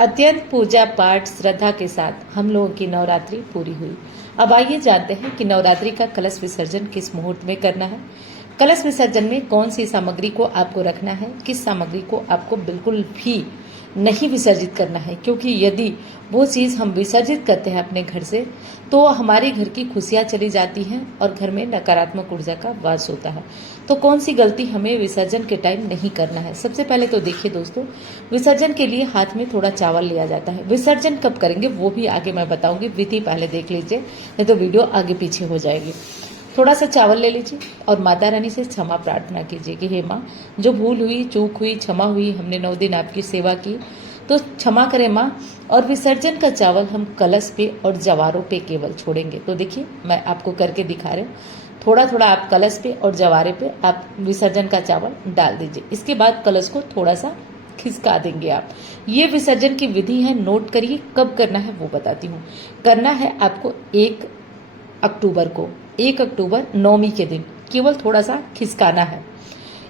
अत्यंत पूजा पाठ श्रद्धा के साथ हम लोगों की नवरात्रि पूरी हुई। अब आइए जानते हैं कि नवरात्रि का कलश विसर्जन किस मुहूर्त में करना है। कलश विसर्जन में कौन सी सामग्री को आपको रखना है, किस सामग्री को आपको बिल्कुल भी नहीं विसर्जित करना है, क्योंकि यदि वो चीज़ हम विसर्जित करते हैं अपने घर से तो हमारे घर की खुशियाँ चली जाती हैं और घर में नकारात्मक ऊर्जा का वास होता है। तो कौन सी गलती हमें विसर्जन के टाइम नहीं करना है। सबसे पहले तो देखिए दोस्तों, विसर्जन के लिए हाथ में थोड़ा चावल लिया जाता है। विसर्जन कब करेंगे वो भी आगे मैं बताऊंगी, विधि पहले देख लीजिए, नहीं तो वीडियो आगे पीछे हो जाएगी। थोड़ा सा चावल ले लीजिए और माता रानी से क्षमा प्रार्थना कीजिए कि हे माँ, जो भूल हुई, चूक हुई, क्षमा हुई, हमने 9 दिन आपकी सेवा की तो क्षमा करें माँ। और विसर्जन का चावल हम कलश पे और जवारों पे केवल छोड़ेंगे। तो देखिए मैं आपको करके दिखा रही हूँ। थोड़ा थोड़ा आप कलश पे और जवारे पे आप विसर्जन का चावल डाल दीजिए। इसके बाद कलश को थोड़ा सा खिसका देंगे आप। ये विसर्जन की विधि है, नोट करिए। कब करना है वो बताती हूँ। करना है आपको 1 अक्टूबर को, 1 अक्टूबर नवमी के दिन केवल थोड़ा सा खिसकाना है,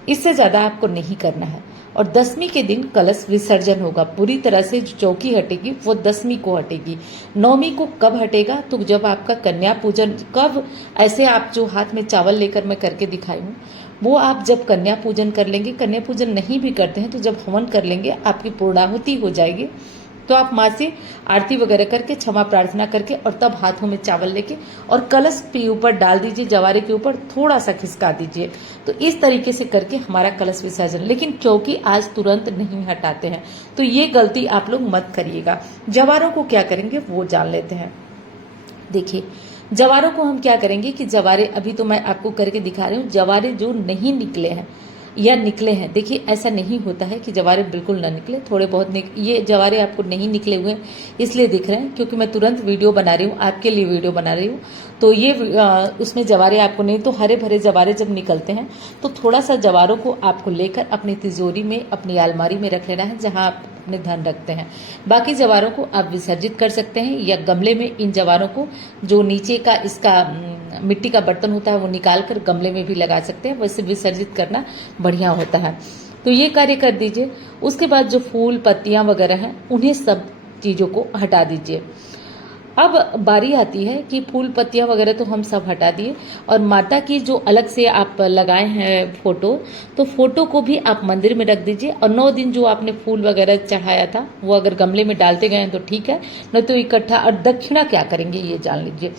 इससे ज्यादा आपको नहीं करना है। और 10वीं के दिन कलश विसर्जन होगा। पूरी तरह से जो चौकी हटेगी वो 10वीं को हटेगी। 9वीं को कब हटेगा, तो जब आपका कन्या पूजन, कब ऐसे आप जो हाथ में चावल लेकर मैं करके दिखाई हूँ वो आप जब कन्या पूजन कर लेंगे, कन्या पूजन नहीं भी करते हैं तो जब हवन कर लेंगे, आपकी पूर्णाहुति हो जाएगी, तो आप माँ से आरती वगैरह करके क्षमा प्रार्थना करके और तब हाथों में चावल लेके और कलश के ऊपर डाल दीजिए, जवारे के ऊपर थोड़ा सा खिसका दीजिए। तो इस तरीके से करके हमारा कलश विसर्जन, लेकिन क्योंकि आज तुरंत नहीं हटाते हैं तो ये गलती आप लोग मत करिएगा। जवारों को क्या करेंगे वो जान लेते हैं। देखिए जवारों को हम क्या करेंगे कि जवारे, अभी तो मैं आपको करके दिखा रही हूँ, जवारे जो नहीं निकले हैं या निकले हैं, देखिए ऐसा नहीं होता है कि जवारे बिल्कुल ना निकले, थोड़े बहुत ये जवारे आपको नहीं निकले हुए हैं इसलिए दिख रहे हैं क्योंकि मैं तुरंत वीडियो बना रही हूँ, आपके लिए वीडियो बना रही हूँ। तो ये उसमें जवारे आपको नहीं, तो हरे भरे जवारे जब निकलते हैं तो थोड़ा सा जवारों को आपको लेकर अपनी तिजोरी में, अपनी अलमारी में रख लेना है जहां आप अपने धन रखते हैं। बाकी जवारों को आप विसर्जित कर सकते हैं या गमले में इन जवारों को, जो नीचे का इसका मिट्टी का बर्तन होता है वो निकाल कर गमले में भी लगा सकते हैं, वैसे विसर्जित करना बढ़िया होता है। तो ये कार्य कर दीजिए। उसके बाद जो फूल पत्तियां वगैरह हैं उन्हें सब चीजों को हटा दीजिए। अब बारी आती है कि फूल पत्तियां वगैरह तो हम सब हटा दिए और माता की जो अलग से आप लगाए हैं फोटो, तो फोटो को भी आप मंदिर में रख दीजिए। और 9 दिन जो आपने फूल वगैरह चढ़ाया था वो अगर गमले में डालते गए तो ठीक है, नहीं तो इकट्ठा। और दक्षिणा क्या करेंगे ये जान लीजिए।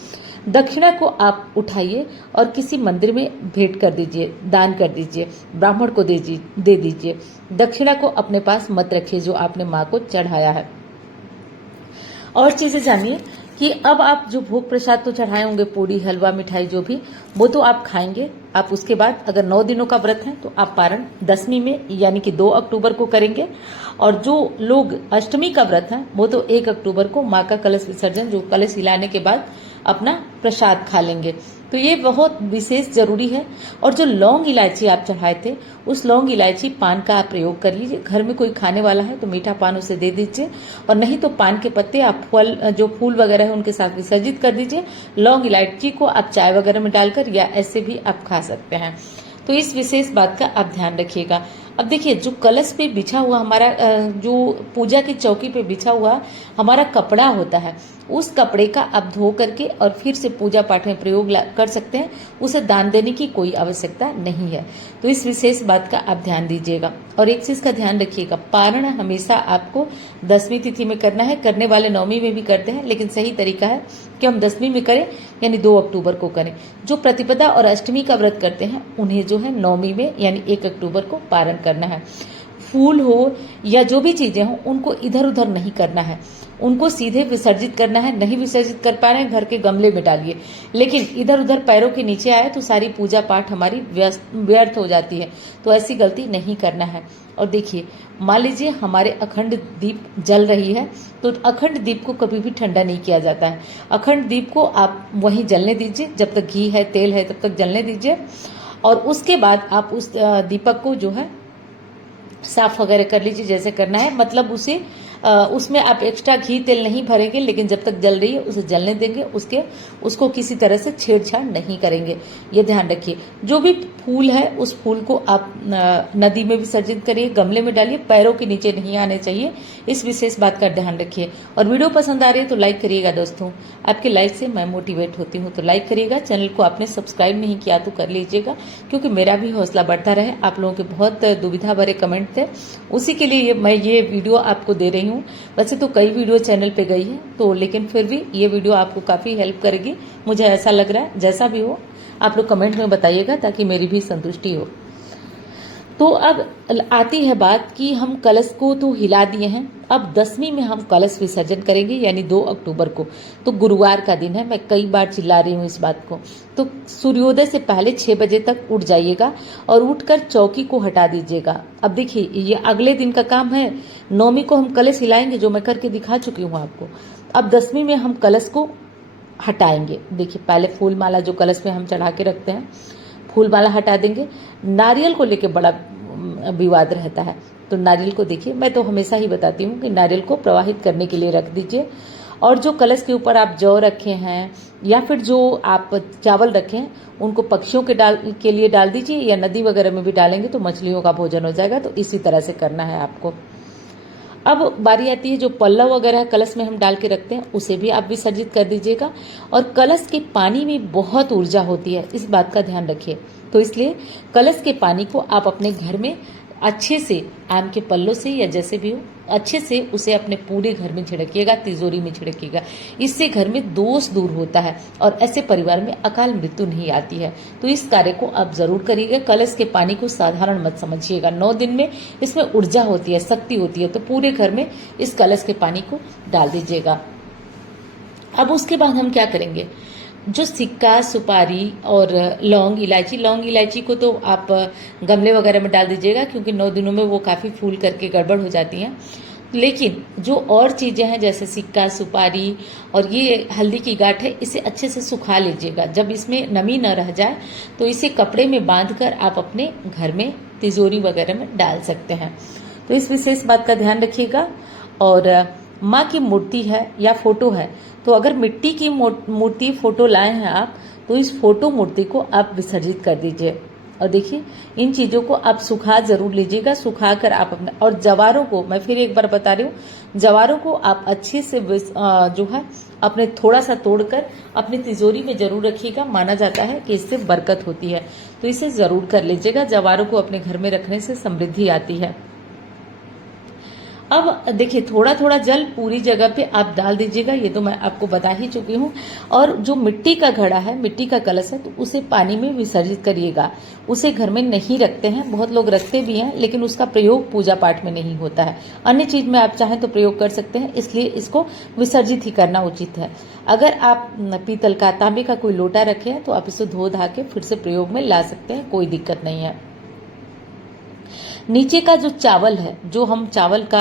दक्षिणा को आप उठाइए और किसी मंदिर में भेंट कर दीजिए, दान कर दीजिए, ब्राह्मण को दे दीजिए। दक्षिणा को अपने पास मत रखिए जो आपने माँ को चढ़ाया है। और चीजें जानिए कि अब आप जो भोग प्रसाद तो चढ़ाए होंगे, पूरी हलवा मिठाई जो भी, वो तो आप खाएंगे। आप उसके बाद अगर 9 दिनों का व्रत है तो आप पारण 10वीं में यानी कि 2 अक्टूबर को करेंगे। और जो लोग अष्टमी का व्रत है वो तो 1 अक्टूबर को माँ का कलश विसर्जन, जो कलश हिलाने के बाद अपना प्रसाद खा लेंगे। तो ये बहुत विशेष जरूरी है। और जो लौंग इलायची आप चढ़ाए थे, उस लौंग इलायची पान का आप प्रयोग कर लीजिए। घर में कोई खाने वाला है तो मीठा पान उसे दे दीजिए, और नहीं तो पान के पत्ते आप फल, जो फूल वगैरह है उनके साथ विसर्जित कर दीजिए। लौंग इलायची को आप चाय वगैरह में डालकर या ऐसे भी आप खा सकते हैं। तो इस विशेष बात का आप ध्यान रखिएगा। अब देखिए जो कलश पे बिछा हुआ हमारा, जो पूजा की चौकी पे बिछा हुआ हमारा कपड़ा होता है, उस कपड़े का आप धो करके और फिर से पूजा पाठ में प्रयोग कर सकते हैं। उसे दान देने की कोई आवश्यकता नहीं है। तो इस विशेष बात का आप ध्यान दीजिएगा। और एक चीज का ध्यान रखिएगा, पारण हमेशा आपको 10वीं तिथि में करना है। करने वाले 9वीं में भी करते हैं, लेकिन सही तरीका है कि हम 10वीं में करें यानी 2 अक्टूबर को करें। जो प्रतिपदा और अष्टमी का व्रत करते हैं उन्हें जो है 9वीं में यानी 1 अक्टूबर को पारण करना है। फूल हो या जो भी चीजें हो उनको इधर उधर नहीं करना है, उनको सीधे विसर्जित करना है। नहीं विसर्जित कर पा रहे हैं, घर के गमले में डालिए, लेकिन इधर उधर पैरों के नीचे आए तो सारी पूजा पाठ हमारी व्यर्थ हो जाती है। तो ऐसी गलती नहीं करना है। और देखिए मान लीजिए हमारे अखंड दीप जल रही है, तो अखंड दीप को कभी भी ठंडा नहीं किया जाता है। अखंड दीप को आप वहीं जलने दीजिए, जब तक घी है, तेल है, तब तक जलने दीजिए। और उसके बाद आप उस दीपक को जो है साफ वगैरह कर लीजिए, जैसे करना है, मतलब उसे उसमें आप एक्स्ट्रा घी तेल नहीं भरेंगे, लेकिन जब तक जल रही है उसे जलने देंगे, उसको किसी तरह से छेड़छाड़ नहीं करेंगे, ये ध्यान रखिए। जो भी फूल है उस फूल को आप नदी में विसर्जित करिए, गमले में डालिए, पैरों के नीचे नहीं आने चाहिए, इस विशेष बात का ध्यान रखिए। और वीडियो पसंद आ रही है तो लाइक करिएगा दोस्तों, आपके लाइक से मैं मोटिवेट होती हूँ, तो लाइक करिएगा। चैनल को आपने सब्सक्राइब नहीं किया तो कर लीजिएगा, क्योंकि मेरा भी हौसला बढ़ता रहे। आप लोगों के बहुत दुविधा भरे कमेंट थे, उसी के लिए मैं ये वीडियो आपको दे रही हूँ। वैसे तो कई वीडियो चैनल पे गई है, तो लेकिन फिर भी ये वीडियो आपको काफी हेल्प करेगी, मुझे ऐसा लग रहा है। जैसा भी हो आप लोग कमेंट में बताइएगा, ताकि मेरी भी संतुष्टि हो। तो अब आती है बात कि हम कलश को तो हिला दिए हैं, अब 10वीं में हम कलश विसर्जन करेंगे, यानी 2 अक्टूबर को। तो गुरुवार का दिन है, मैं कई बार चिल्ला रही हूँ इस बात को। तो सूर्योदय से पहले 6 बजे तक उठ जाइएगा और उठकर चौकी को हटा दीजिएगा। अब देखिए, ये अगले दिन का काम है। 9वीं को हम कलश हिलाएंगे, जो मैं करके दिखा चुकी हूँ आपको। अब 10वीं में हम कलश को हटाएंगे। देखिए, पहले फूल माला जो कलश में हम चढ़ा के रखते हैं, फूल माला हटा देंगे। नारियल को लेके बड़ा विवाद रहता है, तो नारियल को देखिए, मैं तो हमेशा ही बताती हूँ कि नारियल को प्रवाहित करने के लिए रख दीजिए। और जो कलश के ऊपर आप जौ रखे हैं या फिर जो आप चावल रखे हैं, उनको पक्षियों के लिए डाल दीजिए, या नदी वगैरह में भी डालेंगे तो मछलियों का भोजन हो जाएगा। तो इसी तरह से करना है आपको। अब बारी आती है जो पल्लव वगैरह कलश में हम डाल के रखते हैं, उसे भी आप विसर्जित कर दीजिएगा। और कलश के पानी में बहुत ऊर्जा होती है, इस बात का ध्यान रखिए। तो इसलिए कलश के पानी को आप अपने घर में अच्छे से आम के पल्लों से या जैसे भी हो, अच्छे से उसे अपने पूरे घर में छिड़किएगा, तिजोरी में छिड़किएगा। इससे घर में दोष दूर होता है और ऐसे परिवार में अकाल मृत्यु नहीं आती है। तो इस कार्य को आप जरूर करिएगा। कलश के पानी को साधारण मत समझिएगा। 9 दिन में इसमें ऊर्जा होती है, शक्ति होती है, तो पूरे घर में इस कलश के पानी को डाल दीजिएगा। अब उसके बाद हम क्या करेंगे, जो सिक्का, सुपारी और लौंग इलायची को तो आप गमले वगैरह में डाल दीजिएगा, क्योंकि 9 दिनों में वो काफ़ी फूल करके गड़बड़ हो जाती हैं। लेकिन जो और चीज़ें हैं, जैसे सिक्का, सुपारी और ये हल्दी की गांठ है, इसे अच्छे से सुखा लीजिएगा। जब इसमें नमी न रह जाए तो इसे कपड़े में बांधकर आप अपने घर में तिजोरी वगैरह में डाल सकते हैं। तो इस विशेष बात का ध्यान रखिएगा। और माँ की मूर्ति है या फोटो है, तो अगर मिट्टी की मूर्ति फोटो लाए हैं आप, तो इस फोटो मूर्ति को आप विसर्जित कर दीजिए। और देखिए, इन चीज़ों को आप सुखा जरूर लीजिएगा। सुखा कर आप अपने, और जवारों को मैं फिर एक बार बता रही हूँ, जवारों को आप अच्छे से जो है अपने थोड़ा सा तोड़कर अपनी तिजोरी में जरूर रखिएगा। माना जाता है कि इससे बरकत होती है, तो इसे जरूर कर लीजिएगा। जवारों को अपने घर में रखने से समृद्धि आती है। अब देखिए, थोड़ा थोड़ा जल पूरी जगह पे आप डाल दीजिएगा, ये तो मैं आपको बता ही चुकी हूँ। और जो मिट्टी का घड़ा है, मिट्टी का कलश है, तो उसे पानी में विसर्जित करिएगा। उसे घर में नहीं रखते हैं, बहुत लोग रखते भी हैं, लेकिन उसका प्रयोग पूजा पाठ में नहीं होता है। अन्य चीज में आप चाहें तो प्रयोग कर सकते हैं, इसलिए इसको विसर्जित ही करना उचित है। अगर आप पीतल का, तांबे का कोई लोटा रखे हैं, तो आप इसे धो धा के फिर से प्रयोग में ला सकते हैं, कोई दिक्कत नहीं है। नीचे का जो चावल है, जो हम चावल का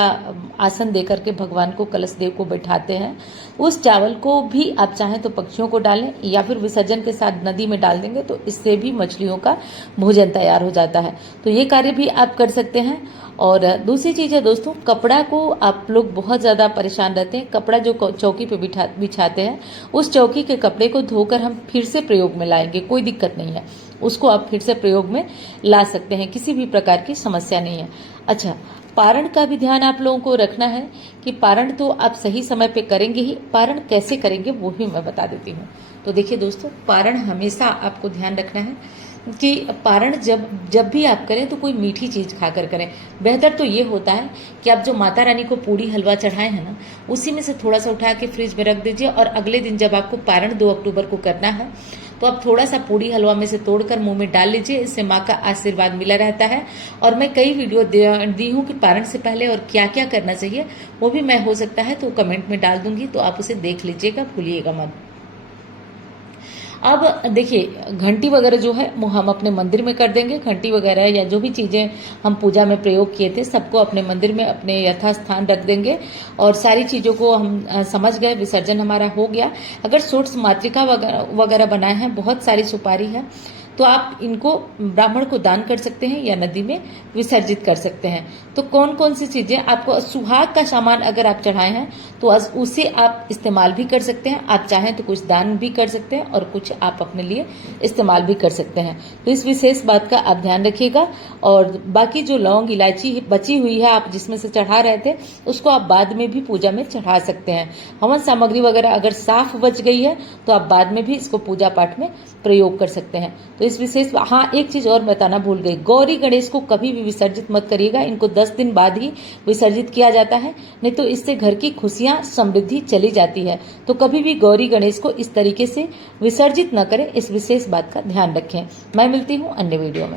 आसन देकर के भगवान को, कलश देव को बैठाते हैं, उस चावल को भी आप चाहें तो पक्षियों को डालें, या फिर विसर्जन के साथ नदी में डाल देंगे, तो इससे भी मछलियों का भोजन तैयार हो जाता है। तो ये कार्य भी आप कर सकते हैं। और दूसरी चीज है दोस्तों, कपड़ा को आप लोग बहुत ज्यादा परेशान रहते हैं। कपड़ा जो चौकी पे बिछाते हैं, उस चौकी के कपड़े को धोकर हम फिर से प्रयोग में लाएंगे, कोई दिक्कत नहीं है। उसको आप फिर से प्रयोग में ला सकते हैं, किसी भी प्रकार की समस्या नहीं है। अच्छा, पारण का भी ध्यान आप लोगों को रखना है कि पारण तो आप सही समय पे करेंगे ही, पारण कैसे करेंगे वो भी मैं बता देती हूँ। तो देखिए दोस्तों, पारण हमेशा आपको ध्यान रखना है कि पारण जब भी आप करें तो कोई मीठी चीज खाकर करें। बेहतर तो ये होता है कि आप जो माता रानी को पूड़ी हलवा चढ़ाए हैं ना, उसी में से थोड़ा सा उठा के फ्रिज में रख दीजिए, और अगले दिन जब आपको पारण 2 अक्टूबर को करना है, तो आप थोड़ा सा पूड़ी हलवा में से तोड़कर मुंह में डाल लीजिए। इससे माँ का आशीर्वाद मिला रहता है। और मैं कई वीडियो दी हूँ कि पारण से पहले और क्या क्या करना चाहिए, वो भी मैं हो सकता है तो कमेंट में डाल दूंगी, तो आप उसे देख लीजिएगा, भूलिएगा मत। अब देखिए, घंटी वगैरह जो है वो हम अपने मंदिर में कर देंगे। घंटी वगैरह या जो भी चीजें हम पूजा में प्रयोग किए थे, सबको अपने मंदिर में अपने यथास्थान रख देंगे। और सारी चीजों को हम समझ गए, विसर्जन हमारा हो गया। अगर सोट्स मातृका वगैरह बनाए हैं, बहुत सारी सुपारी है, तो आप इनको ब्राह्मण को दान कर सकते हैं या नदी में विसर्जित कर सकते हैं। तो कौन कौन सी चीजें आपको, सुहाग का सामान अगर आप चढ़ाए हैं तो उसे आप इस्तेमाल भी कर सकते हैं। आप चाहें तो कुछ दान भी कर सकते हैं और कुछ आप अपने लिए इस्तेमाल भी कर सकते हैं। तो इस विशेष बात का आप ध्यान रखिएगा। और बाकी जो लौंग इलायची बची हुई है आप जिसमें से चढ़ा रहे थे, उसको आप बाद में भी पूजा में चढ़ा सकते हैं। हवन सामग्री वगैरह अगर साफ बच गई है तो आप बाद में भी इसको पूजा पाठ में प्रयोग कर सकते हैं। तो इस विशेष, हाँ एक चीज और बताना भूल गई, गौरी गणेश को कभी भी विसर्जित मत करिएगा। इनको 10 दिन बाद ही विसर्जित किया जाता है, नहीं तो इससे घर की खुशियां समृद्धि चली जाती है। तो कभी भी गौरी गणेश को इस तरीके से विसर्जित न करें, इस विशेष बात का ध्यान रखें। मैं मिलती हूँ अन्य वीडियो में।